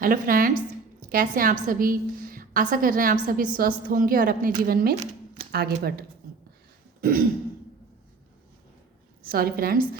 Hello friends, कैसे हैं आप सभी। आशा कर रहे हैं आप सभी स्वस्थ होंगे और अपने जीवन में आगे बढ़ सॉरी फ्रेंड्स,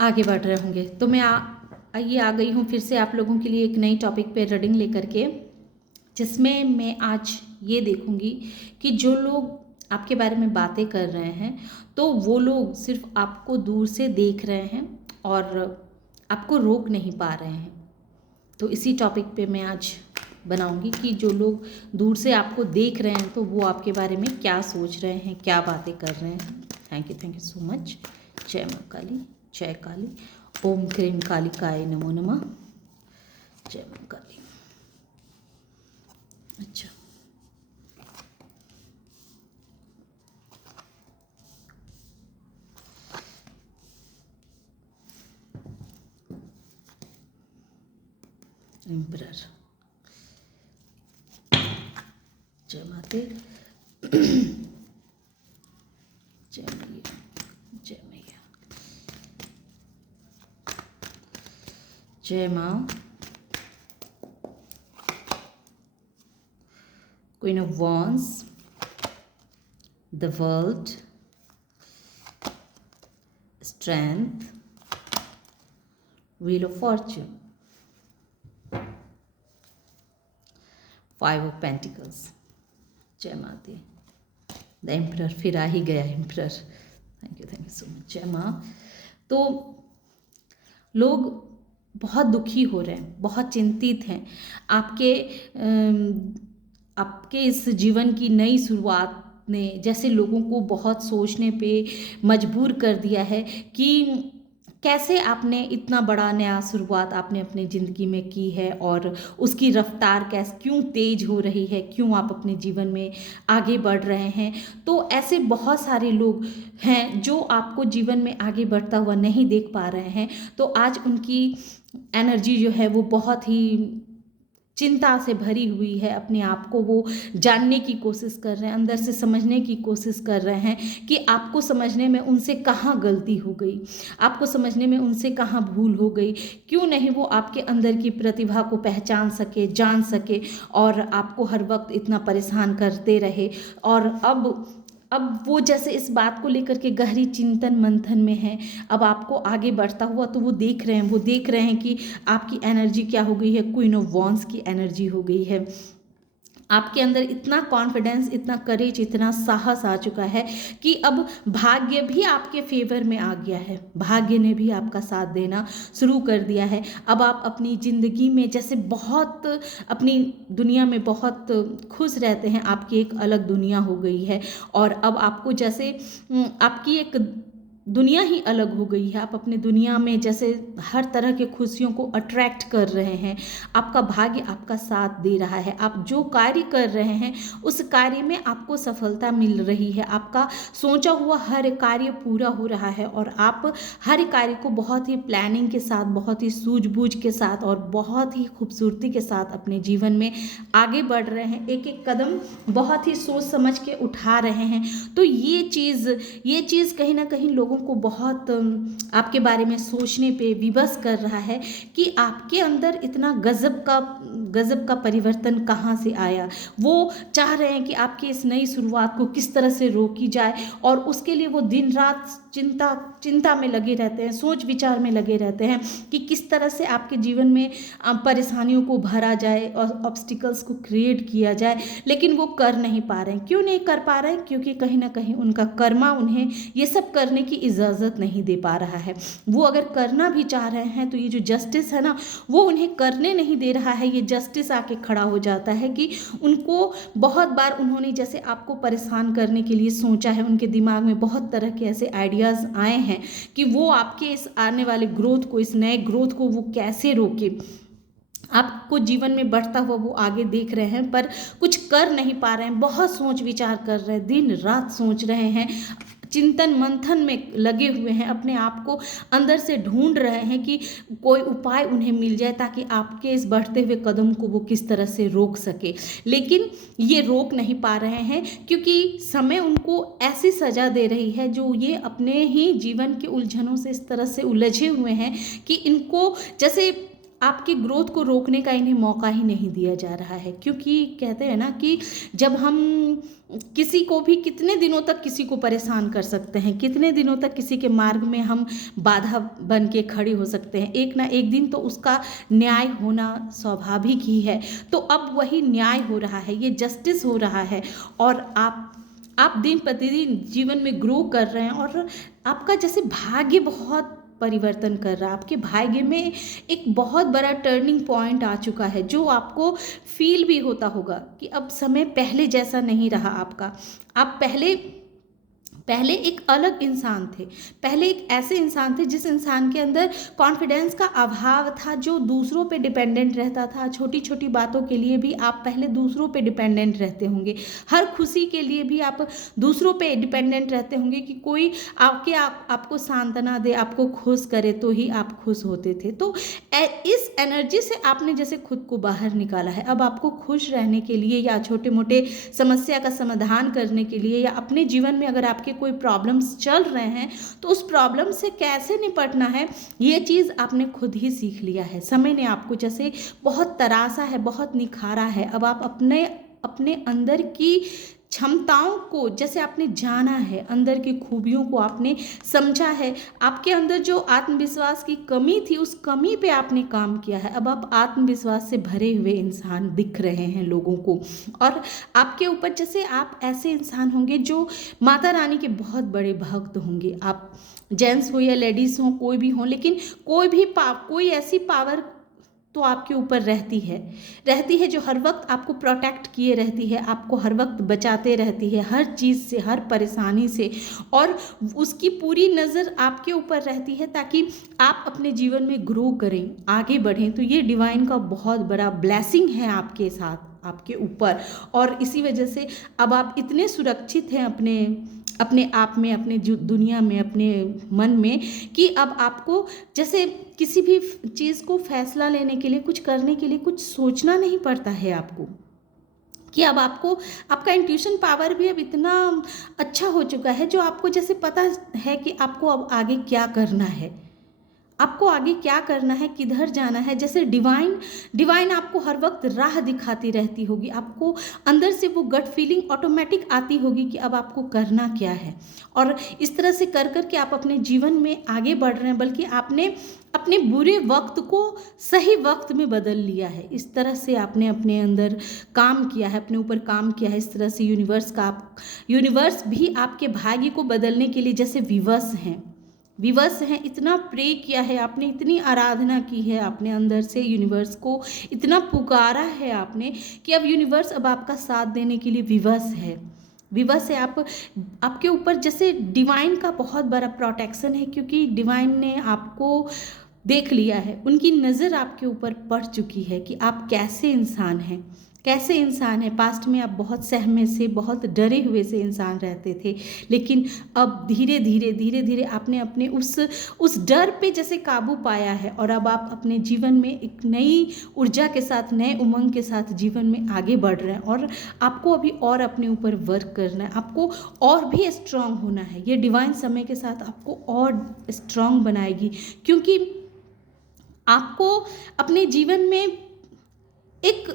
आगे बढ़ रहे होंगे। तो मैं आइए आ गई हूँ फिर से आप लोगों के लिए एक नई टॉपिक पे रीडिंग लेकर के, जिसमें मैं आज ये देखूँगी कि जो लोग आपके बारे में बातें कर रहे हैं तो वो लोग सिर्फ आपको दूर से देख रहे हैं और आपको रोक नहीं पा रहे हैं। तो इसी टॉपिक पे मैं आज बनाऊंगी कि जो लोग दूर से आपको देख रहे हैं तो वो आपके बारे में क्या सोच रहे हैं, क्या बातें कर रहे हैं। Thank you so much. जय माँ काली, जय काली। ओम क्रीम कालिकाय नमो नमः। जय माँ काली। अच्छा, एम्परर। जय माते, जय मैया, जय मैया, जय माँ। Queen of Wands, the World, Strength, Wheel of Fortune, Five of Pentacles। जय माते। द एम्परर, फिर आ ही गया emperor. Thank you so much. जय माँ। तो लोग बहुत दुखी हो रहे हैं, बहुत चिंतित हैं आपके इस जीवन की नई शुरुआत ने जैसे लोगों को बहुत सोचने पे मजबूर कर दिया है कि कैसे आपने इतना बड़ा नया शुरुआत आपने अपनी ज़िंदगी में की है और उसकी रफ्तार कैसे क्यों तेज हो रही है, क्यों आप अपने जीवन में आगे बढ़ रहे हैं। तो ऐसे बहुत सारे लोग हैं जो आपको जीवन में आगे बढ़ता हुआ नहीं देख पा रहे हैं। तो आज उनकी एनर्जी जो है वो बहुत ही चिंता से भरी हुई है। अपने आप को वो जानने की कोशिश कर रहे हैं, अंदर से समझने की कोशिश कर रहे हैं कि आपको समझने में उनसे कहाँ गलती हो गई, आपको समझने में उनसे कहाँ भूल हो गई, क्यों नहीं वो आपके अंदर की प्रतिभा को पहचान सके, जान सके और आपको हर वक्त इतना परेशान करते रहे। और अब वो जैसे इस बात को लेकर के गहरी चिंतन मंथन में है। अब आपको आगे बढ़ता हुआ तो वो देख रहे हैं कि आपकी एनर्जी क्या हो गई है। क्वीन ऑफ वॉन्ड्स की एनर्जी हो गई है। आपके अंदर इतना कॉन्फिडेंस, इतना करेज, इतना साहस आ चुका है कि अब भाग्य भी आपके फेवर में आ गया है। भाग्य ने भी आपका साथ देना शुरू कर दिया है। अब आप अपनी ज़िंदगी में जैसे बहुत अपनी दुनिया में बहुत खुश रहते हैं, आपकी एक अलग दुनिया हो गई है। और अब आपको जैसे आपकी एक दुनिया ही अलग हो गई है। आप अपने दुनिया में जैसे हर तरह के खुशियों को अट्रैक्ट कर रहे हैं। आपका भाग्य आपका साथ दे रहा है। आप जो कार्य कर रहे हैं उस कार्य में आपको सफलता मिल रही है। आपका सोचा हुआ हर कार्य पूरा हो रहा है और आप हर कार्य को बहुत ही प्लानिंग के साथ, बहुत ही सूझबूझ के साथ और बहुत ही खूबसूरती के साथ अपने जीवन में आगे बढ़ रहे हैं। एक एक कदम बहुत ही सोच समझ के उठा रहे हैं। तो ये चीज़ कहीं ना कहीं लोगों को बहुत आपके बारे में सोचने पे विवश कर रहा है कि आपके अंदर इतना गजब का परिवर्तन कहाँ से आया। वो चाह रहे हैं कि आपकी इस नई शुरुआत को किस तरह से रोकी जाए और उसके लिए वो दिन रात चिंता में लगे रहते हैं, सोच विचार में लगे रहते हैं कि किस तरह से आपके जीवन में परेशानियों को भरा जाए और ऑब्स्टिकल्स को क्रिएट किया जाए। लेकिन वो कर नहीं पा रहे हैं। क्यों नहीं कर पा रहे हैं? क्योंकि कहीं ना कहीं उनका कर्मा उन्हें ये सब करने की इजाज़त नहीं दे पा रहा है। वो अगर करना भी चाह रहे हैं तो ये जो जस्टिस है ना, वो उन्हें करने नहीं दे रहा है। ये जस्टिस आके खड़ा हो जाता है कि उनको बहुत बार उन्होंने जैसे आपको परेशान करने के लिए सोचा है। उनके दिमाग में बहुत तरह के ऐसे आइडियाज़ आए हैं कि वो आपके इस आने वाले ग्रोथ को, इस नए ग्रोथ को वो कैसे रोके। आपको जीवन में बढ़ता हुआ वो आगे देख रहे हैं पर कुछ कर नहीं पा रहे हैं। बहुत सोच विचार कर रहे हैं, दिन रात सोच रहे हैं, चिंतन मंथन में लगे हुए हैं, अपने आप को अंदर से ढूंढ रहे हैं कि कोई उपाय उन्हें मिल जाए ताकि आपके इस बढ़ते हुए कदम को वो किस तरह से रोक सके। लेकिन ये रोक नहीं पा रहे हैं क्योंकि समय उनको ऐसी सजा दे रही है जो ये अपने ही जीवन के उलझनों से इस तरह से उलझे हुए हैं कि इनको जैसे आपके ग्रोथ को रोकने का इन्हें मौका ही नहीं दिया जा रहा है। क्योंकि कहते हैं ना कि जब हम किसी को भी कितने दिनों तक किसी को परेशान कर सकते हैं, कितने दिनों तक किसी के मार्ग में हम बाधा बन के खड़े हो सकते हैं, एक ना एक दिन तो उसका न्याय होना स्वाभाविक ही है। तो अब वही न्याय हो रहा है, ये जस्टिस हो रहा है, और आप दिन प्रतिदिन जीवन में ग्रो कर रहे हैं, और आपका जैसे भाग्य बहुत परिवर्तन कर रहा है। आपके भाग्य में एक बहुत बड़ा टर्निंग पॉइंट आ चुका है, जो आपको फील भी होता होगा कि अब समय पहले जैसा नहीं रहा आपका। आप पहले एक अलग इंसान थे, पहले एक ऐसे इंसान थे जिस इंसान के अंदर कॉन्फिडेंस का अभाव था, जो दूसरों पे डिपेंडेंट रहता था। छोटी छोटी बातों के लिए भी आप पहले दूसरों पे डिपेंडेंट रहते होंगे, हर खुशी के लिए भी आप दूसरों पे डिपेंडेंट रहते होंगे कि कोई आपको सांत्वना दे, आपको खुश करे तो ही आप खुश होते थे। तो इस एनर्जी से आपने जैसे खुद को बाहर निकाला है। अब आपको खुश रहने के लिए या छोटे मोटे समस्या का समाधान करने के लिए, या अपने जीवन में अगर आपके कोई प्रॉब्लम्स चल रहे हैं तो उस प्रॉब्लम से कैसे निपटना है, ये चीज़ आपने खुद ही सीख लिया है। समय ने आपको जैसे बहुत तराशा है, बहुत निखारा है। अब आप अपने अंदर की क्षमताओं को जैसे आपने जाना है, अंदर की खूबियों को आपने समझा है। आपके अंदर जो आत्मविश्वास की कमी थी, उस कमी पे आपने काम किया है। अब आप आत्मविश्वास से भरे हुए इंसान दिख रहे हैं लोगों को, और आपके ऊपर जैसे आप ऐसे इंसान होंगे जो माता रानी के बहुत बड़े भक्त होंगे। आप जेंट्स हो या लेडीज़ हो, कोई भी हो, लेकिन कोई ऐसी पावर तो आपके ऊपर रहती है जो हर वक्त आपको प्रोटेक्ट किए रहती है, आपको हर वक्त बचाते रहती है हर चीज़ से, हर परेशानी से, और उसकी पूरी नज़र आपके ऊपर रहती है ताकि आप अपने जीवन में ग्रो करें, आगे बढ़ें। तो ये डिवाइन का बहुत बड़ा ब्लेसिंग है आपके साथ, आपके ऊपर। और इसी वजह से अब आप इतने सुरक्षित हैं अपने आप में, अपने दुनिया में, अपने मन में, कि अब आपको जैसे किसी भी चीज़ को फैसला लेने के लिए, कुछ करने के लिए कुछ सोचना नहीं पड़ता है आपको, कि अब आपका इंट्यूशन पावर भी अब इतना अच्छा हो चुका है, जो आपको जैसे पता है कि आपको अब आगे क्या करना है, आपको आगे क्या करना है, किधर जाना है। जैसे डिवाइन आपको हर वक्त राह दिखाती रहती होगी, आपको अंदर से वो गट फीलिंग ऑटोमेटिक आती होगी कि अब आपको करना क्या है। और इस तरह से कर कर के आप अपने जीवन में आगे बढ़ रहे हैं, बल्कि आपने अपने बुरे वक्त को सही वक्त में बदल लिया है। इस तरह से आपने अपने अंदर काम किया है, अपने ऊपर काम किया है। इस तरह से यूनिवर्स भी आपके भाग्य को बदलने के लिए जैसे विवश हैं, इतना प्रे किया है आपने, इतनी आराधना की है आपने अंदर से, यूनिवर्स को इतना पुकारा है आपने, कि अब यूनिवर्स अब आपका साथ देने के लिए विवश है। आपके ऊपर जैसे डिवाइन का बहुत बड़ा प्रोटेक्शन है, क्योंकि डिवाइन ने आपको देख लिया है, उनकी नज़र आपके ऊपर पड़ चुकी है कि आप कैसे इंसान हैं। पास्ट में आप बहुत सहमे से, बहुत डरे हुए से इंसान रहते थे, लेकिन अब धीरे धीरे आपने अपने उस डर पे जैसे काबू पाया है, और अब आप अपने जीवन में एक नई ऊर्जा के साथ, नए उमंग के साथ जीवन में आगे बढ़ रहे हैं। और आपको अभी और अपने ऊपर वर्क करना है, आपको और भी स्ट्रांग होना है। ये डिवाइन समय के साथ आपको और स्ट्रांग बनाएगी, क्योंकि आपको अपने जीवन में एक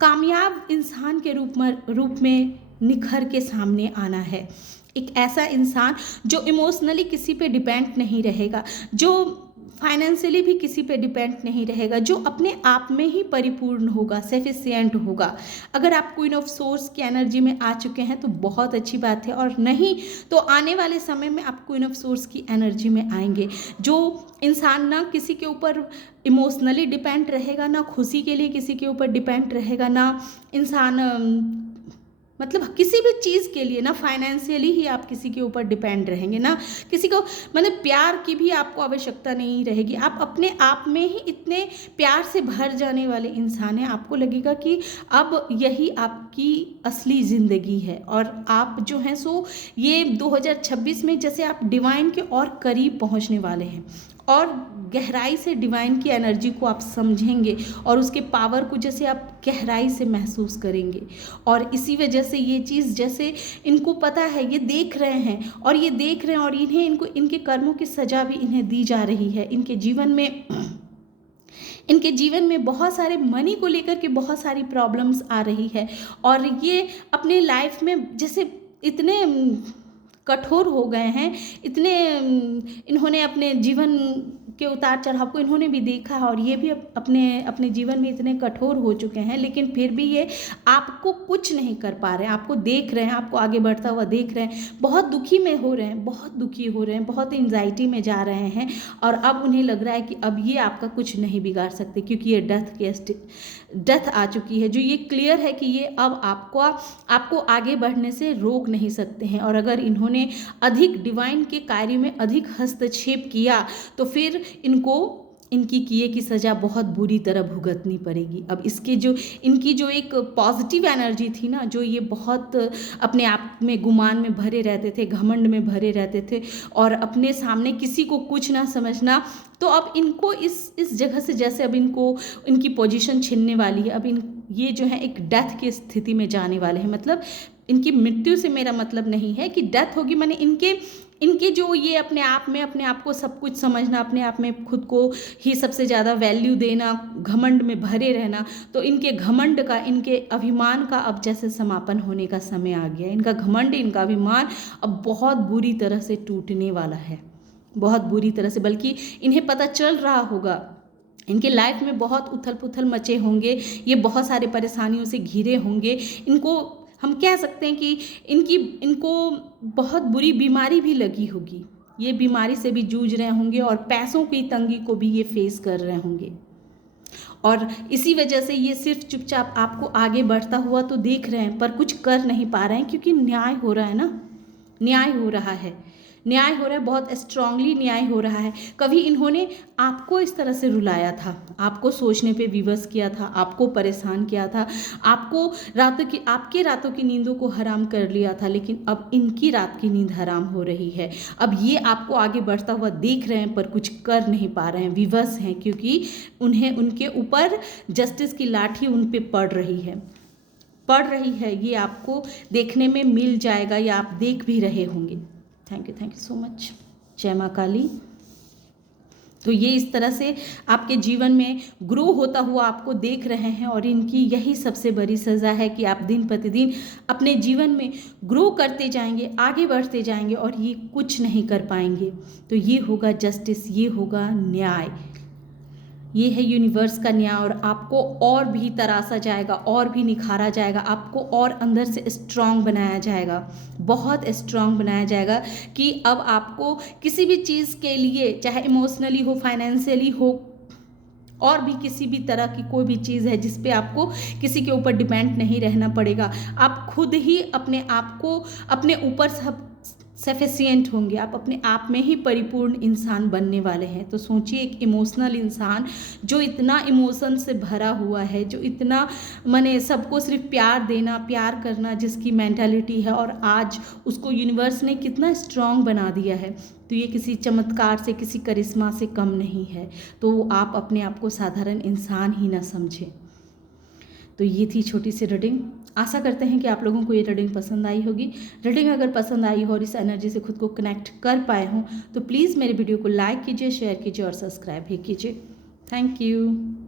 कामयाब इंसान के रूप में निखर के सामने आना है। एक ऐसा इंसान जो इमोशनली किसी पे डिपेंड नहीं रहेगा, जो फाइनेंशियली भी किसी पे डिपेंड नहीं रहेगा, जो अपने आप में ही परिपूर्ण होगा, सफिशिएंट होगा। अगर आप क्वीन ऑफ सोर्स की एनर्जी में आ चुके हैं तो बहुत अच्छी बात है, और नहीं तो आने वाले समय में आप क्वीन ऑफ सोर्स की एनर्जी में आएंगे। जो इंसान ना किसी के ऊपर इमोशनली डिपेंड रहेगा, ना खुशी के लिए किसी के ऊपर डिपेंड रहेगा, ना इंसान मतलब किसी भी चीज़ के लिए, ना फाइनेंशियली ही आप किसी के ऊपर डिपेंड रहेंगे, ना किसी को मतलब प्यार की भी आपको आवश्यकता नहीं रहेगी। आप अपने आप में ही इतने प्यार से भर जाने वाले इंसान हैं, आपको लगेगा कि अब यही आपकी असली ज़िंदगी है। और आप जो हैं सो ये 2026 में जैसे आप डिवाइन के और करीब पहुंचने वाले हैं, और गहराई से डिवाइन की एनर्जी को आप समझेंगे, और उसके पावर को जैसे आप गहराई से महसूस करेंगे। और इसी वजह से ये चीज़ जैसे इनको पता है, ये देख रहे हैं, और इन्हें इनके कर्मों की सज़ा भी इन्हें दी जा रही है। इनके जीवन में इनके जीवन में बहुत सारे मनी को लेकर के बहुत सारी प्रॉब्लम्स आ रही है और ये अपने लाइफ में जैसे इतने कठोर हो गए हैं, इतने इन्होंने अपने जीवन के उतार चढ़ाव को इन्होंने भी देखा है और ये भी अपने अपने जीवन में इतने कठोर हो चुके हैं, लेकिन फिर भी ये आपको कुछ नहीं कर पा रहे हैं। आपको देख रहे हैं, आपको आगे बढ़ता हुआ देख रहे हैं, बहुत दुखी में हो रहे हैं, बहुत दुखी हो रहे हैं, बहुत एंजाइटी में जा रहे हैं और अब उन्हें लग रहा है कि अब ये आपका कुछ नहीं बिगाड़ सकते, क्योंकि ये डेथ आ चुकी है, जो ये क्लियर है कि ये अब आपको आगे बढ़ने से रोक नहीं सकते हैं। और अगर इन्होंने अधिक डिवाइन के कार्य में अधिक हस्तक्षेप किया तो फिर इनकी किए की सज़ा बहुत बुरी तरह भुगतनी पड़ेगी। अब इनकी जो एक पॉजिटिव एनर्जी थी ना, जो ये बहुत अपने आप में गुमान में भरे रहते थे, घमंड में भरे रहते थे और अपने सामने किसी को कुछ ना समझना, तो अब इनको इस जगह से जैसे अब इनकी पोजीशन छीनने वाली है। अब ये जो है एक डेथ की स्थिति में जाने वाले हैं। मतलब इनकी मृत्यु से मेरा मतलब नहीं है कि डेथ होगी, मैंने इनके जो ये अपने आप को सब कुछ समझना, अपने आप में खुद को ही सबसे ज़्यादा वैल्यू देना, घमंड में भरे रहना, तो इनके घमंड का, इनके अभिमान का अब जैसे समापन होने का समय आ गया। इनका घमंड, इनका अभिमान अब बहुत बुरी तरह से टूटने वाला है, बहुत बुरी तरह से। बल्कि इन्हें पता चल रहा होगा, इनके लाइफ में बहुत उथल पुथल मचे होंगे, ये बहुत सारे परेशानियों से घिरे होंगे। हम कह सकते हैं कि इनको बहुत बुरी बीमारी भी लगी होगी, ये बीमारी से भी जूझ रहे होंगे और पैसों की तंगी को भी ये फेस कर रहे होंगे और इसी वजह से ये सिर्फ चुपचाप आपको आगे बढ़ता हुआ तो देख रहे हैं पर कुछ कर नहीं पा रहे हैं, क्योंकि न्याय हो रहा है ना, न्याय हो रहा है, बहुत स्ट्रांगली न्याय हो रहा है। कभी इन्होंने आपको इस तरह से रुलाया था, आपको सोचने पे विवश किया था, आपको परेशान किया था, आपके रातों की नींदों को हराम कर लिया था, लेकिन अब इनकी रात की नींद हराम हो रही है। अब ये आपको आगे बढ़ता हुआ देख रहे हैं पर कुछ कर नहीं पा रहे हैं, विवश हैं, क्योंकि उनके ऊपर जस्टिस की लाठी उन पे पड़ रही है। ये आपको देखने में मिल जाएगा या आप देख भी रहे होंगे। Thank you so much. जय माँ काली। तो ये इस तरह से आपके जीवन में ग्रो होता हुआ आपको देख रहे हैं और इनकी यही सबसे बड़ी सज़ा है कि आप दिन प्रतिदिन अपने जीवन में ग्रो करते जाएंगे, आगे बढ़ते जाएंगे और ये कुछ नहीं कर पाएंगे। तो ये होगा जस्टिस, ये होगा न्याय, ये है यूनिवर्स का न्याय और आपको और भी तरासा जाएगा, और भी निखारा जाएगा, आपको और अंदर से स्ट्रांग बनाया जाएगा, बहुत स्ट्रांग बनाया जाएगा कि अब आपको किसी भी चीज़ के लिए, चाहे इमोशनली हो, फाइनेंशियली हो, और भी किसी भी तरह की कोई भी चीज़ है जिस पे आपको किसी के ऊपर डिपेंड नहीं रहना पड़ेगा। आप खुद ही अपने आप को अपने ऊपर सब सफिशिएंट होंगे, आप अपने आप में ही परिपूर्ण इंसान बनने वाले हैं। तो सोचिए, एक इमोशनल इंसान जो इतना इमोशन से भरा हुआ है, जो इतना माने सबको सिर्फ प्यार देना, प्यार करना जिसकी मेंटालिटी है, और आज उसको यूनिवर्स ने कितना स्ट्रांग बना दिया है। तो ये किसी चमत्कार से, किसी करिश्मा से कम नहीं है। तो आप अपने आप को साधारण इंसान ही ना समझें। तो ये थी छोटी सी रीडिंग। आशा करते हैं कि आप लोगों को ये रीडिंग पसंद आई होगी। रीडिंग अगर पसंद आई हो और इस एनर्जी से खुद को कनेक्ट कर पाए हों तो प्लीज़ मेरे वीडियो को लाइक कीजिए, शेयर कीजिए और सब्सक्राइब भी कीजिए। Thank you.